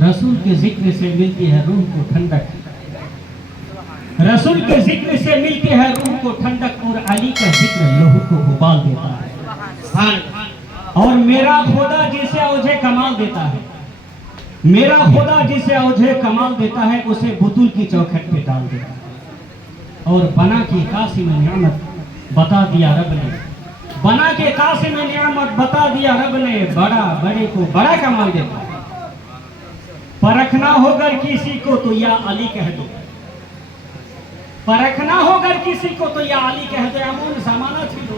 रसूल के जिक्र से मिलती है रूह को ठंडक, रसूल के जिक्र से मिलती है रूह को ठंडक, और अली का जिक्र लोह को उबाल देता है। और मेरा खुदा जिसे औझे कमाल देता है, मेरा खुदा जिसे औझे कमाल देता है, उसे बुतुल की चौखट पे डाल देता है। और बना के कासिम नियामत बता दिया रब ने, बना के कासिम नियामत बता दिया रब ने, बड़ा बड़े को बड़ा कमाल देता है। परखना होगा किसी को तो या अली कह दो, परखना होगा किसी को तो या अली कह दो। এমন জামানা ছিল,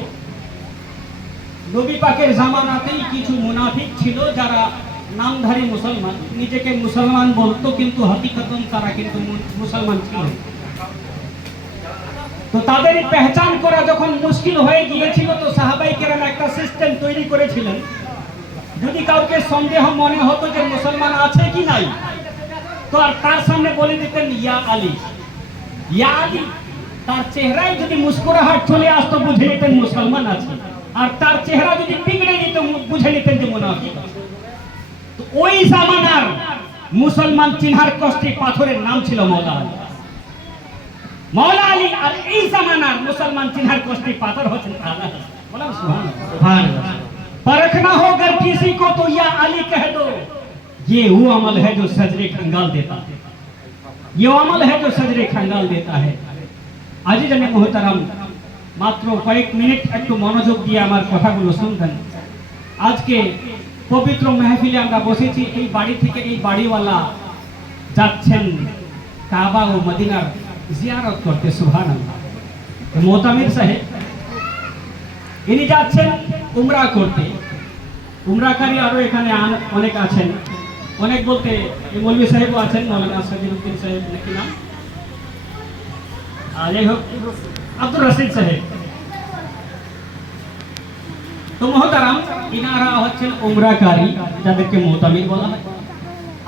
নবী পাকের জামানাতেই কিছু মুনাফিক ছিল যারা নামধারী মুসলমান, নিজেকে মুসলমান বলতো কিন্তু হাকিকতন তারা কিন্তু মুসলমান ছিল। তো তাদের পহচান করা যখন মুশকিল হয়ে গিয়েছিল, তো সাহাবায়ে কেরাম একটা সিস্টেম তৈরি করেছিলেন। যদি কাউকে সন্দেহ মনে হতো যে মুসলমান আছে কি নাই, তো আর তার সামনে বলে দিতেন ইয়া আলী, ইয়া আলী। তার চেহারায় যদি মুস্কুরাহাট চলে আসতো বুঝে নিতেন মুসলমান আছে, আর তার চেহারা যদি বিগড়ে যেত বুঝে নিতেন যে মুনাফিক। তো ওই জামানার মুসলমান চিনহার কষ্টে পাথরের নাম ছিল মওলা আলী, মওলা আলী। আর এই জামানার মুসলমান চিনহার কষ্টে পাথর হচ্ছেন আলা হাসান। বলা সুবহানাল্লাহ। परखना होगा किसी को तो या अली कह दो, ये वो अमल है जो सजरे खंगाल देता है, ये वो अमल है जो सजरे खंगाल देता है। আজিজানে মোহতারাম, মাত্র কয়েক মিনিট একটু মনোযোগ দিয়ে আমার কথাগুলো শুনবেন। আজকে পবিত্র মাহফিলে আমরা বসেছি, এই বাড়ি থেকে এই বাড়িওয়ালা যাচ্ছেন কাবা ও মদিনার জিয়ারত করতে। সুবহানাল্লাহ। মোতামির সাহেব ইনি যাচ্ছেন উমরা করতে। উমরাকারী আরো এখানে অনেক আছেন, অনেক বলতে মৌলভী সাহেবও আছেন, মৌলানা সাজিদুদ্দিন সাহেব নাকি নাম, যাই হোক আব্দুর রশিদ সাহেব। তো মোহতারাম, ইনারা হচ্ছেন উমরাকারী, যাদেরকে মোতামির বলা হয়।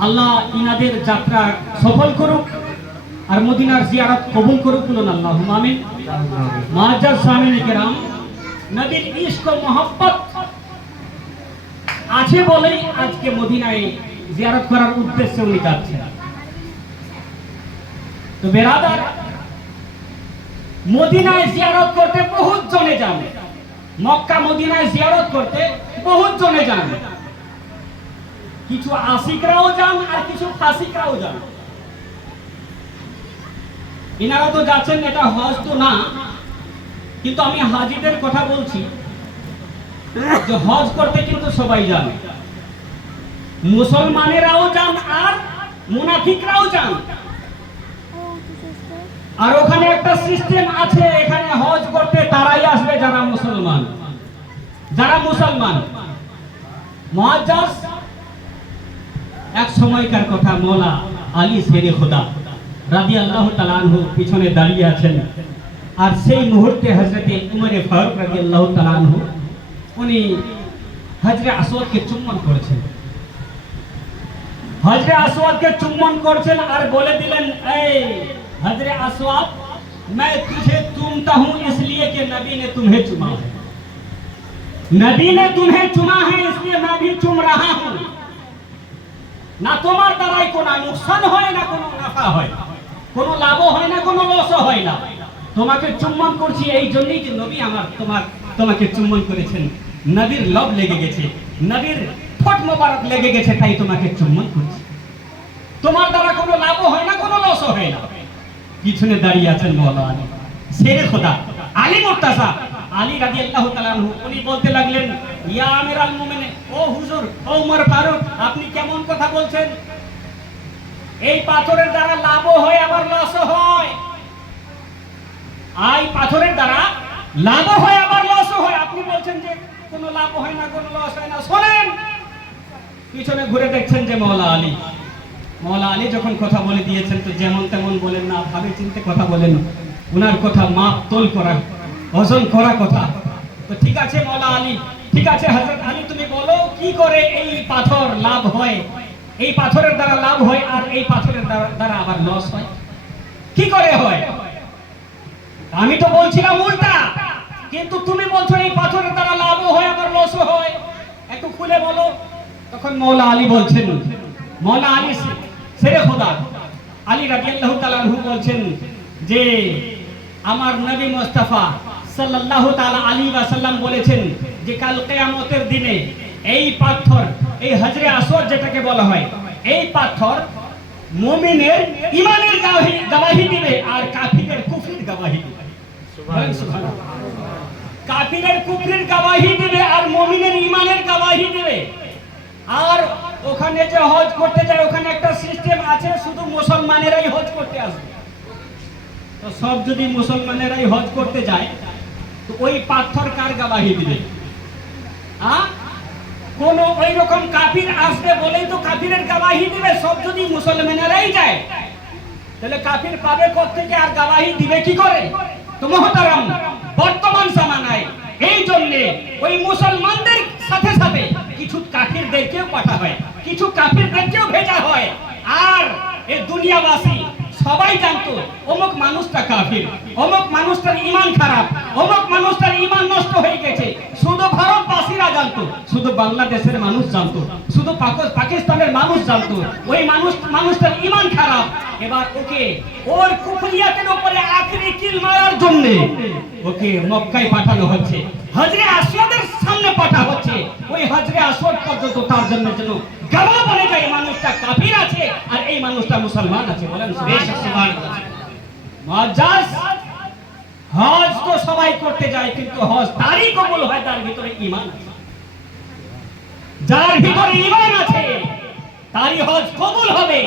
আল্লাহ ইনাদের যাত্রা সফল করুক আর মদিনার জিয়ারত কবুল করুক, বলুন আল্লাহুম্মা আমিন। মুআজ্জাজ সামিন কিরাম, নবীর ইশক ও মোহাব্বত আছে বলেই আজকে মদিনায় জিয়ারত করার উদ্দেশ্যে উনি যাচ্ছেন। তো বেরাদার, মদিনায় জিয়ারত করতে বহুত জনে যান, মক্কা মদিনায় জিয়ারত করতে বহুত জনে যান। কিছু আশিকরাও যান আর কিছু ফাসিকরাও যান। ইনারা তো যাচ্ছেন, এটা হজ তো না, কিন্তু আমি হাজিদের কথা বলছি যে হজ করতে কিন্তু সবাই যান, মুসলমানেরাও যান আর মুনাফিকরাও যান। আর ওখানে একটা সিস্টেম আছে, এখানে হজ করতে তারাই আসবে যারা মুসলমান, যারা মুসলমান। মুআজ্জাজ এক সময়কার কথা, মওলা আলী শেরে খোদা রাদিয়াল্লাহু তাআলা আনহু পিছনে দাঁড়িয়ে আছেন, আর সেই মুহূর্তে হযরতে উমরে ফারুক রাদিয়াল্লাহু তাআলা আনহু উনি হজরে আসওয়াদকে চুম্বন করেছেন, হজরে আসওয়াদকে চুম্বন করছেন আর বলে দিলেন, এই हजरे अस्वाद, मैं तुझे चूमता हूं इसलिए कि नबी ने तुम्हें चुमा है, नबी ने तुम्हें चुमा है इसलिए मैं भी चुम रहा हूं। ना তোমার দ্বারাই কোনো নুকসান হয় না কোনো নাফা হয়, কোনো লাভ হয় না কোনো লস হয় না। তোমাকে চুম্বন করছি এই জন্যই যে নবী আমার তোমাকে চুম্বন করেছেন, নবীর লব লেগে গেছে, নবীর ঠোঁট মোবারক লেগে গেছে, তাই তোমাকে চুম্বন করছি। তোমার দ্বারা কোনো লাভ হয় না কোনো লস হয় না। পিছনে দাঁড়িয়ে আছেন মওলা আলী শেরে খোদা, আলী মুর্তাজা আলী রাদিয়াল্লাহু তাআলা আনহু। উনি বলতে লাগলেন, ইয়া আমিরাল মুমিনিন, ও হুজুর, ও উমর ফারুক, আপনি কেমন কথা বলছেন? এই পাথরের দ্বারা লাভও হয় আবার লসও হয়, এই পাথরের দ্বারা লাভও হয় আবার লসও হয়। আপনি বলছেন যে কোনো লাভ হয় না কোনো লস হয় না। শোনেন, পিছনে ঘুরে দেখছেন যে মওলা আলী, মওলা আলী যখন কথা বলে দিয়েছেন, তো যেমন তেমন বলেন না, ভাবে চিন্তে কথা বলেন, উনার কথা মাপ তোল করা, ওজন করা কথা। তো ঠিক আছে মওলা আলী, ঠিক আছে হযরত আলী, তুমি বলো কি করে এই পাথর লাভ হয়, এই পাথরের দ্বারা লাভ হয় আর এই পাথরের দ্বারা আবার লস হয়, কি করে হয়? আমি তো বলছিলাম উল্টা, কিন্তু তুমি বলছো এই পাথরের দ্বারা লাভও হয় আবার লসও হয়, একটু খুলে বলো। তখন মওলা আলী বলছেন, মৌলা আলী শেরে খোদা আলী রাদিয়াল্লাহু তাআলা আনহু বলছেন যে আমার নবী মুস্তাফা সাল্লাল্লাহু তাআলা আলাইহি ওয়াসাল্লাম বলেছেন যে কাল কিয়ামতের দিনে এই পাথর, এই হজরে আসওয়াদ যেটাকে বলা হয়, এই পাথর মুমিনের ঈমানের গবাহি দিবে আর কাফিরের কুফরির গবাহি দিবে। সুবহানাল্লাহ। কাফিরের কুফরির গবাহি দিবে আর মুমিনের ঈমানের গবাহি দিবে। আর ওখানে যে হজ করতে যায় ওখানে একটা সিস্টেম আছে, শুধু মুসলমানেরাই হজ করতে আসবে। তো সব যদি মুসলমানেরাই হজ করতে যায় তো ওই পাথর কার গবাহি দিবে? কোন ওই রকম কাফির আসবে বলেই তো কাফিরের গবাহি দিবে। সব যদি মুসলমানেরাই যায় তাহলে কাফির পাবে কোত্থেকে আর গবাহি দিবে কি করে? তো মুহতারাম, বর্তমান জামানায় এই জন্য ওই মুসলমানদের সাথে সাথে কিছু কাফিরদেরকেও পাঠা হয়, কিছু কাফিরদেরকেও ভেজা হয়। আর এই দুনিয়াবাসী সবাই জানতো অমুক মানুষটা কাফির, অমুক মানুষটার ঈমান খারাপ, অমুক মানুষটার ঈমান নষ্ট হয়ে গেছে। শুধু ভারতবাসীরা জানতো, শুধু বাংলাদেশের মানুষ জানতো, শুধু পাকিস্তানের মানুষ জানতো ওই মানুষটার ঈমান খারাপ। এবার ওকে ওর কুফরিয়াতের উপরে আখেরি কিল মারার জন্য ওকে মক্কায় পাঠানো হচ্ছে, হজরে আসওয়াদের সামনে পাঠা হচ্ছে। ওই হজরে আসওয়াদ পর্যন্ত তার জন্য গওয়া বনে যায় মানুষটা কাফির আছে আর এই মানুষটা মুসলমান আছে। বলেন সুবহানাল্লাহ। মুআজ্জাজ, হজ তো সবাই করতে যায় কিন্তু হজ তারই কবুল হয় তার ভিতরে ঈমান আছে। যার ভিতরে ঈমান আছে তারই হজ কবুল হবে।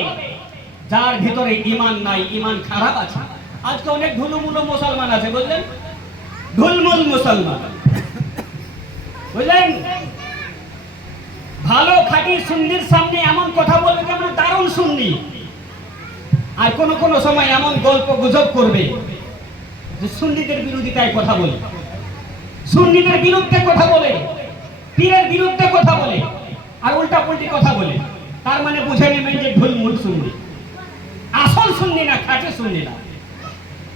যার ভিতরে ঈমান নাই, ঈমান খারাপ আছে। আজকে অনেক ঢুলুমুলো মুসলমান আছে, বুঝলেন, ঢুলমুল মুসলমান, বুঝলেন। ভালো খাঁটি সুন্নির সামনে এমন কথা বলবে যে আমরা দারুণ সুন্নি, আর কোন কোন সময় এমন গল্প গুজব করবে যে সুন্নিদের বিরোধিতায় কথা বলে, সুন্নিদের বিরুদ্ধে কথা বলে, পীরের বিরুদ্ধে কথা বলে, আর উল্টা পুল্টি কথা বলে। তার মানে বুঝে নেবেন যে ঢুলমুল সুন্নি, আসল সুন্নি না, খাঁটি সুন্নি না।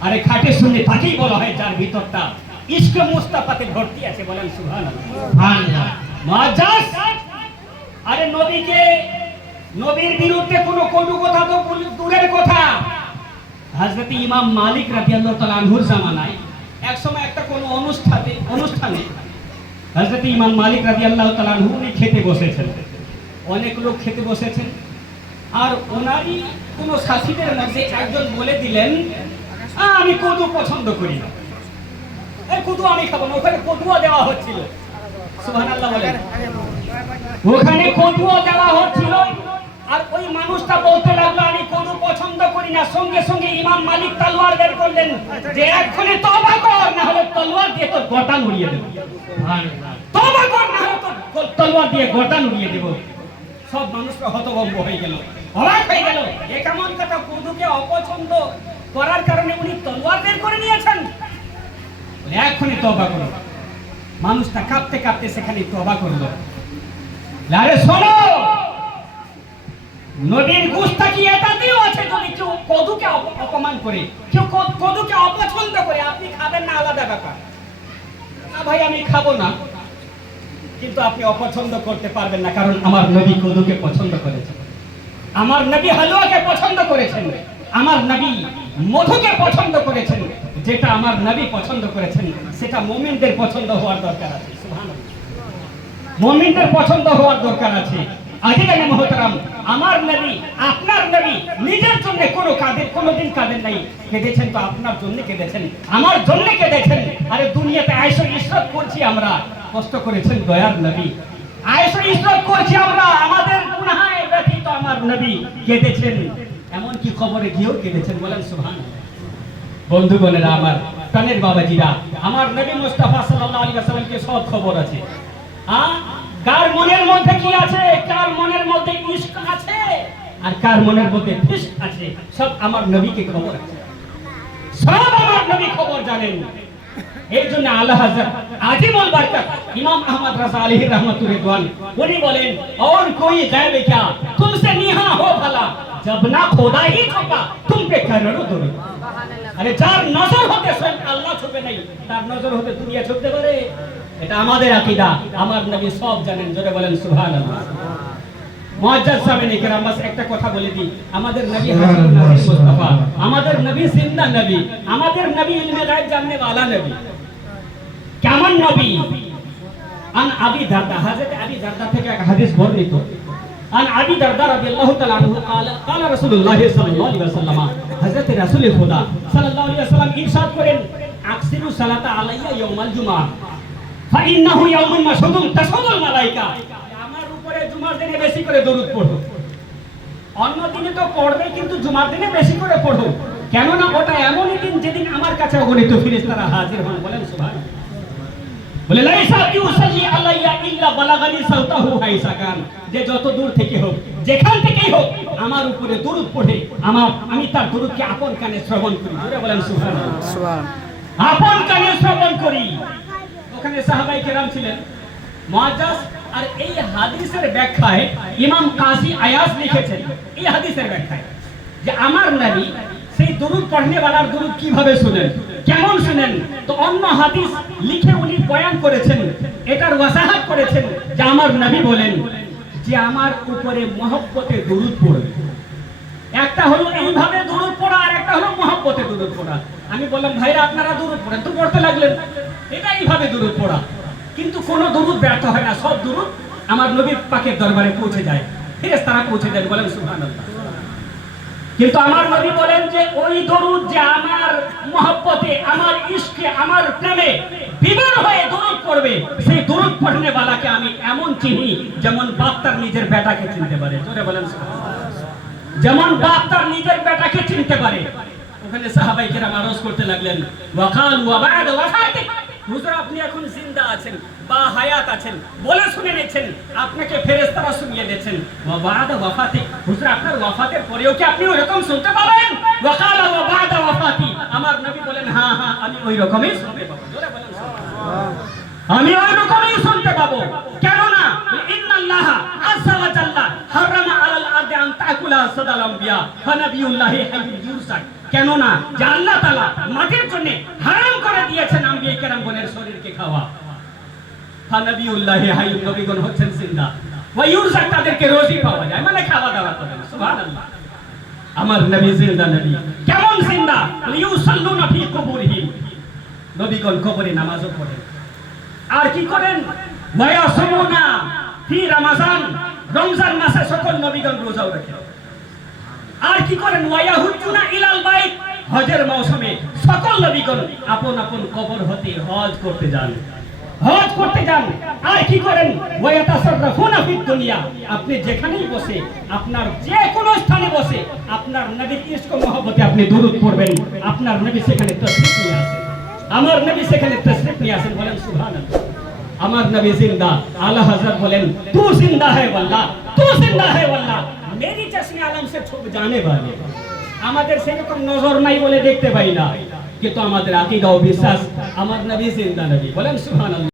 আরে খাঁটি সুন্নি তাকেই বলা হয় যার ভিতরটা ইশকে মুস্তাফাতে ভর্তি আছে। বলেন সুবহানাল্লাহ। সুবহানাল্লাহ। মুআজ্জাজ, আরে নবীর বিরুদ্ধে কোনো কটু কথা তো দূরের কথা। হযরত ইমাম মালিক রাদিয়াল্লাহু তাআলা আনহুর জামানায় এক সময় একটা কোনো অনুষ্ঠানে হযরত ইমাম মালিক রাদিয়াল্লাহু তাআলা আনহু উনি খেতে বসেছেন, অনেক লোক খেতে বসেছেন। আর ওনারই কোনো সাথীদের মধ্যে একজন বলে দিলেন, আমি কদু পছন্দ করি না, এই কদু আমি খাবো না। ওখানে কদুও দেওয়া হচ্ছিল। সুবহানাল্লাহ বলেন। ওখানে কদুও দেওয়া হচ্ছিল আর ওই মানুষটা বলতে লাগলো আমি কদু পছন্দ করি না। সঙ্গে সঙ্গে ইমাম মালিক তলোয়ার বের করলেন যে এক্ষুনি তওবা কর, না হলে তলোয়ার দিয়ে তোর গর্দান উড়িয়ে দেব। সুবহানাল্লাহ। তওবা কর, না হলে তোর তলোয়ার দিয়ে গর্দান উড়িয়ে দেব। সব মানুষরা হতভম্ব হয়ে গেল, অবাক হয়ে গেল। এ কেমন কথা, কদুকে অপছন্দ করার কারণে উনি তলোয়ার বের করে নিয়েছেন। এক্ষুনি তওবা করো। মানুষটা কাঁপতে কাঁপতে সেখানে তওবা করলো। আরে শোনো, নবীর গুস্তাখি এটাতেও আছে। যদি কেউ কদুকে অপমান করে, কেউ কদুকে অপছন্দ করে, আপনি খাবেন না আলাদা ব্যাপার। না ভাই আমি খাবো না, কিন্তু আপনি অপছন্দ করতে পারবেন না, কারণ আমার নবী কদুকে পছন্দ করেছেন, আমার নবী হালুয়াকে পছন্দ করেছেন, আমার নবী মধুকে পছন্দ করেছেন। যেটা আমার নবী পছন্দ করেছেন সেটা মুমিনদের পছন্দ হওয়ার দরকার আছে। সুবহানাল্লাহ। মুমিনদের পছন্দ হওয়ার দরকার আছে। আজিজানে মুহতারাম, আমার নবী, আপনার নবী নিজের জন্য কোনোদিন কাঁদেন নাই। কেঁদেছেন তো আপনার জন্য কেঁদেছেন, আমার জন্য কেঁদেছেন। আরে দুনিয়াতে আয়েশা ইশরাত করছি আমরা, কষ্ট করেছেন দয়ার নবী। আয়েশা ইশরাত করছি আমরা, আমাদের গুনাহে ব্যতীত আমার নবী কেঁদেছেন, এমন কি কবরে গিয়েও কেঁদেছেন। বলেন সুবহানাল্লাহ। বন্ধুগণেরা, আমার প্রাণের বাবাজিরা, আমার নবী মুস্তাফা সাল্লাল্লাহু আলাইহি ওয়াসাল্লামকে সব খবর আছে। কার মনের মধ্যে কি আছে, কার মনের মধ্যে ইশক আছে আর কার মনের মধ্যে ফিস্ক আছে, সব আমার নবীকে খবর আছে, সব আমার নবী খবর জানেন। এই জন্য আল্লাহ হযরত আজিমুল বরকত ইমাম আহমদ রাজা আলাইহি रहमतुर रिदवान उन्हीं बोले और कोई गैब क्या तुमसे निहा हो भला जब ना खुदा ही छुपा तुम पे करोड़ों दूर। আরে যার নজর হতে স্বয়ং আল্লাহ ছুপে নাই, তার নজর হতে দুনিয়া ছুপতে পারে? এটা আমাদের আকীদা। আমার নবী সব জানেন। জোরে বলেন সুবহানাল্লাহ। মুআজ্জাজ সাহেব কেরাম, বাস একটা কথা বলে দিই, আমাদের নবী হাসিবুন নাজির মুস্তাফা, আমাদের নবী জিন্দা নবী, আমাদের নবী ইলমে গায়ব জাননে वाला নবী। কেমন নবী? আন আবি দারদা, হযরত আবি দারদা থেকে এক হাদিস বর্ণিত। আন আবি দারদা রাদিয়াল্লাহু তাআলা আনহু قال রাসূলুল্লাহ সাল্লাল্লাহু আলাইহি ওয়াসাল্লাম, হযরত রাসূল খুদা সাল্লাল্লাহু আলাইহি ওয়াসাল্লাম ইরশাদ করেন, আকসিরু সালাতা আলাইয়া ইয়াউমাল জুমআ ফাইন্নাহু ইয়াউমুন মাশহুদুন তাশহুদুল মালায়েকা। আমার উপরে জুমার দিনে বেশি করে দরুদ পড়ো। অন্য দিনে তো পড়বে, কিন্তু জুমার দিনে বেশি করে পড়ো। কেন না ওটা এমনই দিন যেদিন আমার কাছে অগণিত ফেরেশতারা হাজির হন। বলেন সুবহানাল্লাহ। বলে লাইসা ইউসাল্লি আলাইয়া ইল্লা বালাগানি সাউতাহু হাইসা কান, যে যত দূর থেকে হোক, যেখান থেকেই হোক, আমার উপরে দরুদ পড়ে, আমি তার দরুদকে আপন কানে শ্রবণ করি। জোরে বলেন সুবহানাল্লাহ। সুবহানাল্লাহ। আপন কানে শ্রবণ করি। ওখানে সাহাবায়ে কেরাম ছিলেন মুআজ্জাজ। আর এই হাদিসের ব্যাখ্যায় ইমাম কাজী আয়াজ লিখেছেন, এই হাদিসের ব্যাখ্যায় যে আমার নবী সেই দরুদ পড়নে ওয়ালার দরুদ কিভাবে শুনেন, কেমন শুনেন। তো অন্য হাদিস লিখে উনি বয়ান করেছেন, এটার ওয়াজাহাত করেছেন যে আমার নবী বলেন যে আমার উপরে মহব্বতে দরুদ পড়বে। একটা হলো এইভাবে দরুদ পড়া, আর একটা হলো মহব্বতে দরুদ পড়া। আমি বললাম ভাইরা আপনারা দরুদ পড়েন, তো পড়তে লাগলেন। এটা এইভাবে দরুদ পড়া, কিন্তু কোন দরুদ ব্যর্থ হয় না, সব দরুদ আমার নবী পাকের দরবারে পৌঁছে যায়, ফেরেশতারা পৌঁছে দেন। বলেন সুবহানাল্লাহ। কিন্তু আমার নবী বলেন যে ওই দরুদ যে আমার মহব্বতে, আমার ইশকে, আমার প্রেমে বিভোর হয়ে দরুদ পড়বে, সেই দরুদ পড়নে ওয়ালাকে আমি এমন চিনি যেমন বাপ তার নিজের বেটাকে চিনতে পারে। জোরে বলেন সুবহানাল্লাহ। যেমন বাপ তার নিজের বেটাকে চিনতে পারে। ওখানে সাহাবায়ে কেরাম আরজ করতে লাগলেন, ওয়াকাল ওয়া বা'দ ওয়াফাতিক, হুজুর আপনি এখন জিন্দা আছেন বা হায়াত আছেন, বলে শুনে নিয়েছেন, আপনাকে ফেরেশতারা শুনিয়ে দিয়েছেন। ওয়া বা'দ ওয়াফাতিক, হুজুর আপনার ওয়াফাতের পরেও কি আপনি ওইরকম শুনতে পাবেন? ওয়াকাল ওয়া বা'দ ওয়াফাতি, আমার নবী বলেন হ্যাঁ হ্যাঁ আমি ওই রকমই শুনতে পাবো। জোরে বলেন সুবহানাল্লাহ। আমি ওই রকমই শুনতে পাবো। কেন না? ইন্নাল্লাহ আযজা ওয়া জাল্লা হারামা আলাল আরদি আন তাকুলা সাদাল আম্বিয়া ওয়া নাবিয়ুল্লাহি হাইয়ুল ইউরসাক। কেন না? যে আল্লাহ তাআলা মাটির জন্য হারাম করে দিয়েছেন আম্বিয়া কেরামগণের শরীরকে খাওয়া। ওয়া নাবিয়ুল্লাহি হাইয়ুল, নবীগণ হচ্ছেন জিন্দা, ওয়া ইউরসাক তাদেরকে রোজি পাওয়া যায়, মানে খাওয়া দাওয়া করেন। সুবহানাল্লাহ। আমার নবী জিন্দা নবী। কেমন জিন্দা? ইউসাল্লুনা ফি কুবুরিহিম, নবীগণ কবরে নামাজও পড়েন। আর কি করেন? ওয়ায়াসুমুনা ফি রমাজান, রমজান মাসে সকল নবীগণ রোজাও রাখেন। আর কি করেন? ওয়ায়াহুজ্জুনা ইলাল বাইত, হজের মৌসুমে সকল নবীগণ আপন আপন কবর হতে হজ করতে যান, হজ করতে যান। আর কি করেন? ওয়ায়াতাসাররাফুনা ফিদ দুনিয়া, আপনি যেখানেই বসে, আপনার যে কোনো স্থানে বসে, আপনার নবীর ইশক ও মহব্বতে আপনি দরুদ পড়বেন, আপনার নবী সেখানে তাশরীফ নিয়ে আসেন, আমার নবী সেখানে তাশরীফ নিয়ে আসেন। বলেন সুবহানাল্লাহ। আমার নবী জিন্দা। আলা হযরত বলেন তু জিন্দা है वल्लाह, तू जिंदा है वल्लाह, मेरी चश्मे आलम से छुप जाने वाले। আমাদের সেরকম নজর নাই বলে দেখতে পাই না, কিন্তু আমাদের আকীদা ও বিশ্বাস আমার নবী জিন্দা নবী। বলেন সুবহানাল্লাহ।